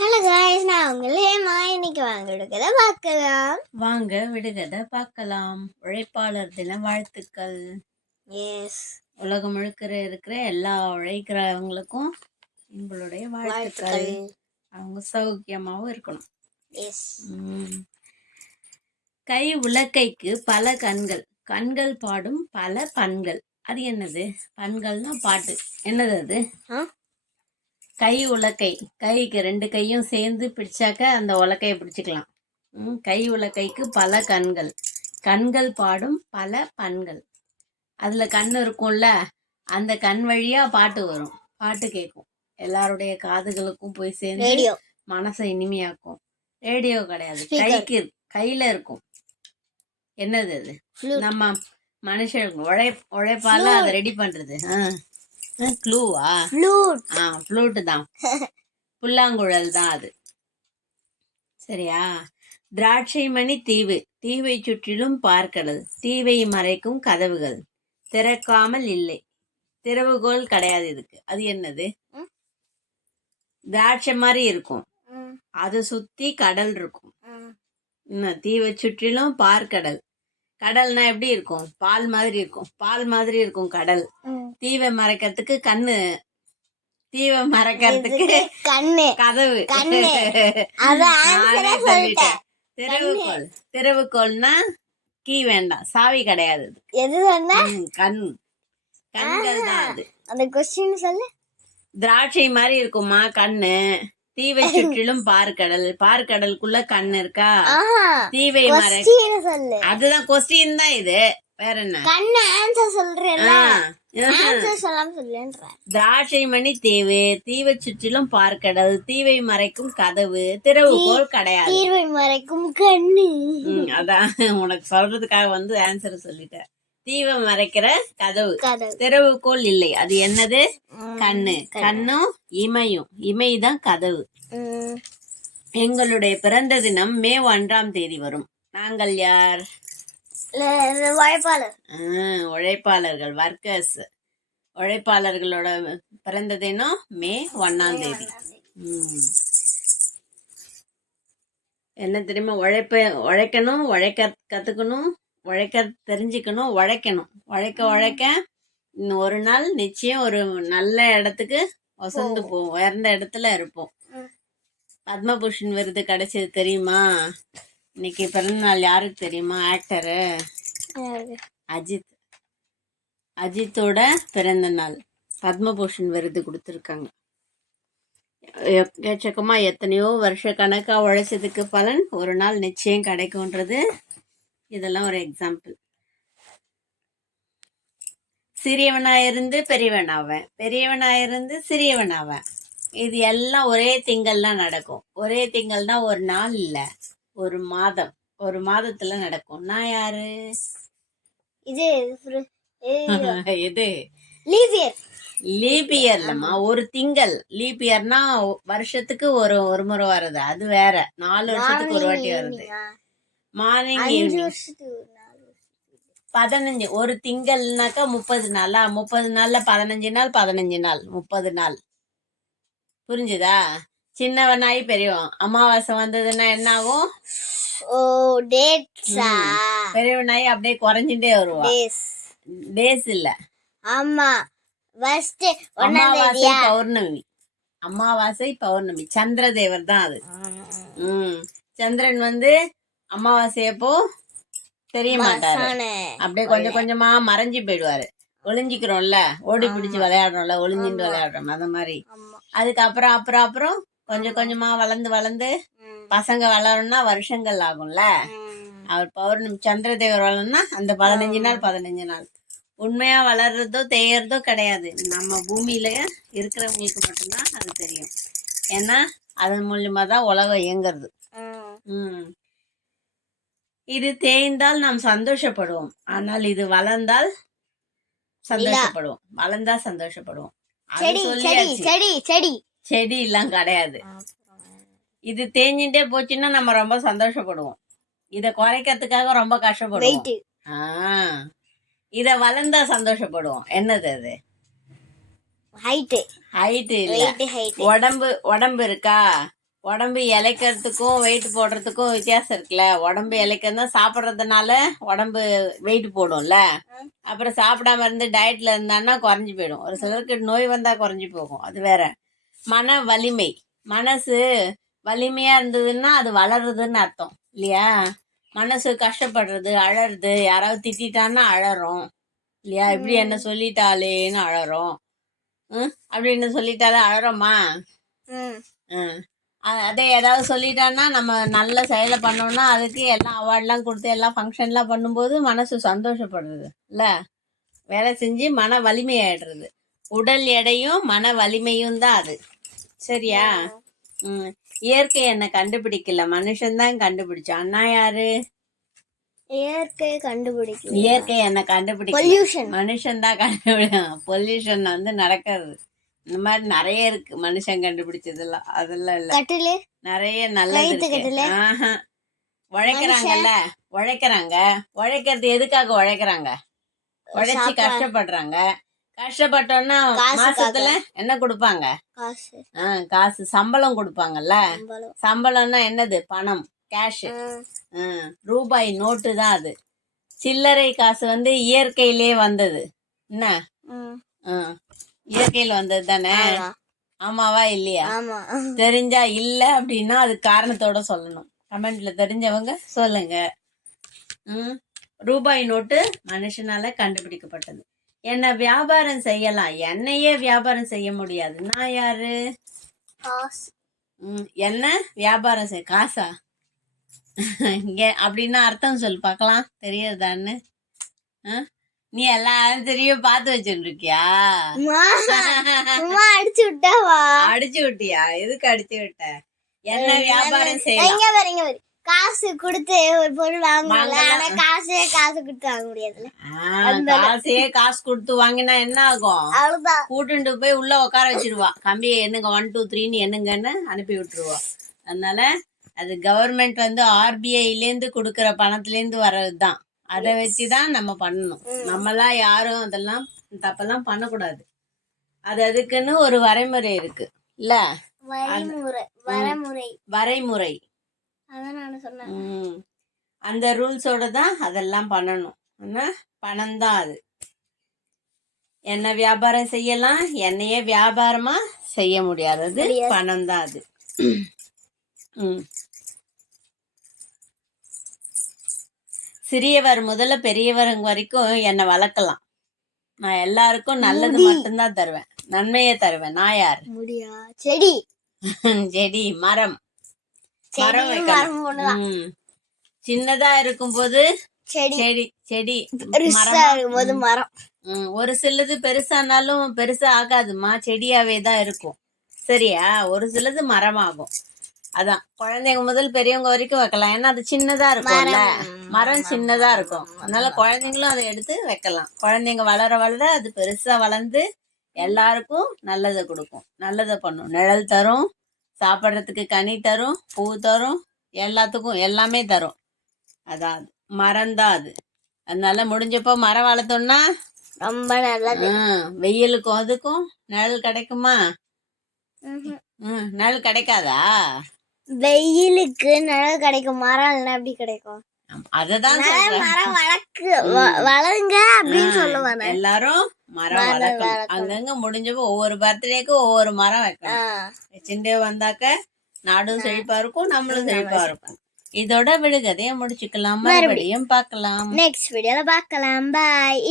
Hello guys, நான் உங்களேமா இன்னைக்கு வாங்க விடுகதை பார்க்கலாம். உழைப்பாளர் தின வாழ்த்துக்கள். எஸ், உலகம் முழுக்கிற இருக்கிற எல்லா உழைக்கிறவங்களுக்கும் உங்களுடைய வாழ்த்துக்கள். அவங்க சௌக்கியமாகவும் இருக்கணும். எஸ். கை உலக்கைக்கு பல கண்கள், கண்கள் பாடும் பல பண்கள். அது என்னது? பண்கள்னா பாட்டு. என்னது அது? கை உலக்கை, கைக்கு ரெண்டு கையும் சேர்ந்து பிடிச்சாக்க அந்த உலக்கையை பிடிச்சிக்கலாம். கை உலக்கைக்கு பல கண்கள், கண்கள் பாடும் பல பண்கள். அதுல கண் இருக்கும்ல, அந்த கண் வழியா பாட்டு வரும், பாட்டு கேட்கும், எல்லாருடைய காதுகளுக்கும் போய் சேர்ந்து மனசை இனிமையாக்கும். ரேடியோ கிடையாது, கையில இருக்கும். என்னது அது? நம்ம மனுஷன் உழைப்பால அதை ரெடி பண்றது. க்ளூவா? ஃப்ளூட் தான். புல்லாங்குழல் தான் அது. சரியா? திராட்சை மணி தீவு, தீவை சுற்றிலும் பார்க்கடல், தீவை மறைக்கும் கதவுகள், திறக்காமல் இல்லை. திறவுகோல் கிடையாது இதுக்கு. அது என்னது? திராட்சை மாதிரி இருக்கும், அது சுத்தி கடல் இருக்கும். தீவை சுற்றிலும் பார்க்கடல். கடல்னா எப்படி இருக்கும்? பால் மாதிரி இருக்கும், பால் மாதிரி இருக்கும் கடல். தீவை மறைக்கிறதுக்கு கண்ணு, தீவை மறைக்கிறதுக்கு கண்ணு, கதவு. திறவுகோல், திறவுகோல்னா கீ வேண்டாம், சாவி கிடையாது. கண், கண்கள் தான் அது. அந்த கொஸ்டின் சொல்லு. திராட்சை மாதிரி இருக்குமா கண்ணு, தீவை சுற்றிலும் பார்க்கடல், பார்க்கடலுக்குள்ள கண்ணு இருக்கா? தீவை மறை, அதுதான் கொஸ்டின் தான் இது. வேற என்ன? கண்ணு ஆன்சர் சொல்றேன், ஆன்சர் சொல்லாம சொல்றேன்ற. திராட்சை மணி தீவு, தீவை சுற்றிலும் பார்க்கடல், தீவை மறைக்கும் கதவு, திறவுகோல் கிடையாது. தீவை மறைக்கும் கண்ணு. அதான் உனக்கு சொல்றதுக்காக வந்து ஆன்சர் சொல்லிட்டேன். தீவை மறைக்கிற கதவு, திறவுகோல் இல்லை. அது என்னது? கண்ணு. கண்ணும் இமையும், இமைதான் கதவு. எங்களுடைய பிறந்த தினம் மே 1ஆம் தேதி வரும். நாங்கள் யார்? உழைப்பாளர்கள், ஒர்க்கர்ஸ். உழைப்பாளர்களோட பிறந்த தினம் மே 1ஆம் தேதி. என்ன தெரியுமா? உழைக்கணும், உழைக்க கத்துக்கணும், உழைக்க தெரிஞ்சுக்கணும், உழைக்கணும். உழைக்க ஒரு நாள் நிச்சயம் ஒரு நல்ல இடத்துக்கு வசந்து போவோம், உயர்ந்த இடத்துல இருப்போம். பத்மபூஷன் விருது கிடைச்சது தெரியுமா? இன்னைக்கு பிறந்த நாள் யாருக்கு தெரியுமா? ஆக்டரு அஜித். அஜித்தோட பிறந்த நாள். பத்மபூஷன் விருது கொடுத்துருக்காங்க. எக்கச்சக்கமா எத்தனையோ வருஷ கணக்கா உழைச்சதுக்கு பலன் ஒரு நாள் நிச்சயம் கிடைக்கும்ன்றது இதெல்லாம் ஒரு எக்ஸாம்பிள். சிறியவனாயிருந்து பெரியவனாவன், பெரியவனாயிருந்து சிறியவனாவன். இது எல்லாம் ஒரே திங்கள்லாம் நடக்கும். ஒரே திங்கள்னா ஒரு நாள் இல்ல, ஒரு மாதம். ஒரு மாதத்துல நடக்கும். நான் யாரு? இது எது? லீப் இயர் இல்லம்மா, ஒரு திங்கள். லீப் இயர்னா வருஷத்துக்கு ஒரு முறை வர்றது, அது வேற. 4 வருஷத்துக்கு ஒரு வாட்டி வருது. Morning evening 15. ஒரு திங்கள்னாக்கா 30 நாளா? 30 நாள்ல 15 நாள், 15 நாள், 30 நாள். புரிஞ்சுதா? சின்னவனாயி பெரியவன். அமாவாசை வந்ததுன்னா என்ன ஆகும்? பெரியவனாயி அப்படியே குறைஞ்சிட்டே வருவான். டேஸ் இல்ல, அமாவாசை பௌர்ணமி. அமாவாசை பௌர்ணமி சந்திர தேவர் தான் அது. சந்திரன் வந்து அமாவாசையப்போ தெரிய மாட்டாரு, அப்படியே கொஞ்சம் கொஞ்சமா மறைஞ்சு போயிடுவாரு. ஒளிஞ்சிக்கிறோம்ல, ஓடி பிடிச்சு விளையாடுறோம்ல, ஒளிஞ்சிட்டு விளையாடுறோம், அந்த மாதிரி. அதுக்கப்புறம் அப்புறம் கொஞ்சம் கொஞ்சமா வளர்ந்து பசங்க வளரணும்னா வருஷங்கள் ஆகும்ல. அவர் பௌர்ணமி சந்திரதேவர் வளரணும்னா அந்த 15 நாள் 15 நாள். உண்மையா வளர்றதோ தேயறதோ கிடையாது. நம்ம பூமியில இருக்கிறவங்களுக்கு மட்டும்தான் அது தெரியும். ஏன்னா அதன் மூலியமா தான் உலகம் இயங்குறது. இது தேய்ந்தால் நாம் சந்தோஷப்படுவோம், ஆனால் இது வளர்ந்தால் சந்தோஷப்படுவோம். வளர்ந்தா சந்தோஷப்படுவோம். செடி எல்லாம் கிடையாது. இது தேஞ்சிட்டே போச்சுன்னா நம்ம ரொம்ப சந்தோஷப்படுவோம். இத குறைக்கிறதுக்காக ரொம்ப கஷ்டப்படுவோம். இத வளர்ந்தா சந்தோஷப்படுவோம். என்னது அது? ஹைட் இல்ல, உடம்பு இருக்கா? உடம்பு இளைக்கிறதுக்கும் வெயிட் போடுறதுக்கும் வித்தியாசம் இருக்குல்ல. உடம்பு இளைக்கிறதுனா சாப்பிட்றதுனால உடம்பு வெயிட் போடும்ல. அப்புறம் சாப்பிடாம இருந்து டயட்ல இருந்தான்னா குறைஞ்சி போயிடும். ஒரு சிலருக்கு நோய் வந்தா குறைஞ்சி போகும், அது வேற. மன வலிமை, மனசு வலிமையா இருந்ததுன்னா அது வளருதுன்னு அர்த்தம் இல்லையா. மனசு கஷ்டப்படுறது, அழறது, யாராவது திட்டான்னா அழறோம் இல்லையா. இப்படி என்ன சொல்லிட்டாலேன்னு அழறோம். அப்படின்னு சொல்லிட்டாலே அழறோமா. அதே ஏதாவது சொல்லிட்டான்னா நம்ம நல்ல செயலை பண்ணோம்னா அதுக்கு எல்லாம் அவார்ட்லாம் கொடுத்து எல்லாம் ஃபங்க்ஷன்லாம் பண்ணும்போது மனசு சந்தோஷப்படுறது இல்ல. வேலை செஞ்சு மன வலிமையாயிடுறது. உடல் எடையும் மன வலிமையும் தான் அது. சரியா. இயற்கை என்ன கண்டுபிடிக்கல, மனுஷன்தான் கண்டுபிடிச்சான். அண்ணா யாரு? இயற்கை கண்டுபிடிக்கல. இயற்கை என்ன கண்டுபிடிக்கல, மனுஷன் தான் கண்டுபிடிக்கும். பொல்யூஷன் நடக்கிறது. இந்த மாதிரி நிறைய இருக்கு மனுஷன் கண்டுபிடிச்சதெல்லாம். அதெல்லாம் இல்ல, நிறைய நல்லது இருக்கு. உழைக்கிறாங்கல்ல, உழைக்கிறாங்க. உழைக்கிறது எதுக்காக உழைக்கிறாங்க? உழைச்சி கஷ்டப்படுறாங்க. கஷ்டப்பட்டோம்னா மாசத்துல என்ன கொடுப்பாங்க? காசு, சம்பளம் கொடுப்பாங்கல்ல. சம்பளம்னா என்னது? பணம், கேஷ். ரூபாய் நோட்டு தான் அது. சில்லறை காசு இயற்கையிலே வந்தது. என்ன இயற்கையில வந்தது தானே. ஆமாவா இல்லையா? தெரிஞ்சா இல்ல அப்படின்னா அது காரணத்தோட சொல்லணும். கமெண்ட்ல தெரிஞ்சவங்க சொல்லுங்க. ரூபாய் நோட்டு மனுஷனால கண்டுபிடிக்கப்பட்டது. என்ன வியாபாரம் செய்யலாம், என்னையே வியாபாரம் செய்ய முடியாது. நான் யாரு? என்ன வியாபாரம் செய்ய? காசா? இங்க அப்படின்னா அர்த்தம் சொல்லு பார்க்கலாம், தெரியுதான்னு. நீ எல்லாரும் தெரியும் பார்த்து வச்சுருக்கியா? அடிச்சு விட்டாவா? அடிச்சு விட்டியா? எதுக்கு அடிச்சு விட்ட? என்ன வியாபாரம் செய்யலாம்? காசு கொடுத்து ஒரு பொருள் வாங்கலாம், காசே காசு கொடுத்து வாங்க முடியாதுல்ல. காசையே காசு கொடுத்து வாங்கினா என்ன ஆகும்? அவ்வளவுதான். கூட்டுண்டு போய் உள்ள உட்கார வச்சிருவா. கம்பியை என்னங்க 1 2 3 என்னங்கன்னு அனுப்பி விட்டுருவா. அதனால அது கவர்மெண்ட் ஆர்பிஐலேருந்து கொடுக்குற பணத்துலேருந்து வர்றதுதான். அதை வச்சுதான் நம்ம பண்ணணும். நம்மளாம் யாரும் அதெல்லாம் தப்பெல்லாம் பண்ணக்கூடாது. அது அதுக்குன்னு ஒரு வரைமுறை இருக்கு இல்ல. வரைமுறை. அந்த ரூல்ஸோட தான் அதெல்லாம் பண்ணணும். பணம் தான் அது. என்ன வியாபாரம் செய்யலாம், என்னையே வியாபாரமா செய்ய முடியாதது பணம் தான் அது. சிறியவர் முதல்ல பெரியவர் வரைக்கும் என்னை வளர்க்கலாம். நான் எல்லாருக்கும் நல்லது மட்டும்தான் தருவேன், நன்மையே தருவேன். நான் யார்? செடி. செடி, மரம். மரம் வைக்கலாம். சின்னதா இருக்கும்போது செடி மரம். ஒரு சிலது பெருசானாலும் பெருசா ஆகாதுமா, செடியாவே தான் இருக்கும். சரியா. ஒரு சிலது மரமாகும். அதான் குழந்தைங்க முதல் பெரியவங்க வரைக்கும் வைக்கலாம். ஏன்னா அது சின்னதா இருக்கும்ல, மரம் சின்னதா இருக்கும். அதனால குழந்தைங்களும் அதை எடுத்து வைக்கலாம். குழந்தைங்க வளர வளர அது பெருசா வளர்ந்து எல்லாருக்கும் நல்லதை கொடுக்கும், நல்லதை பண்ணும். நிழல் தரும், சாப்பிட்றதுக்கு கனி தரும், பூ தரும், எல்லாத்துக்கும் எல்லாமே தரும். அதான் மரம் தான் அது. அதனால முடிஞ்சப்போ மரம் வளர்த்தோம்னா ரொம்ப நல்லது. வெயிலுக்கும் அதுக்கும் நிழல் கிடைக்குமா? நிழல் கிடைக்காதா? வெயிலுக்கு நிழல் கிடைக்கும், மரம் எப்படி கிடைக்கும்? அததான் மரம் வளருங்க அப்படின்னு சொல்லுவாங்க. எல்லாரும் மரம் வளர்க்கணும். அங்கங்க முடிஞ்சப்போ ஒவ்வொரு பர்த்டேக்கும் ஒவ்வொரு மரம் வைக்கணும். வச்சுட்டே வந்தாக்க நாடும் செழிப்பா இருக்கும், நம்மளும் செழிப்பா இருக்கும். இதோட விடுகதையை முடிச்சுக்கலாம். மறுபடியும் பார்க்கலாம், நெக்ஸ்ட் வீடியோல பார்க்கலாம். பாய்.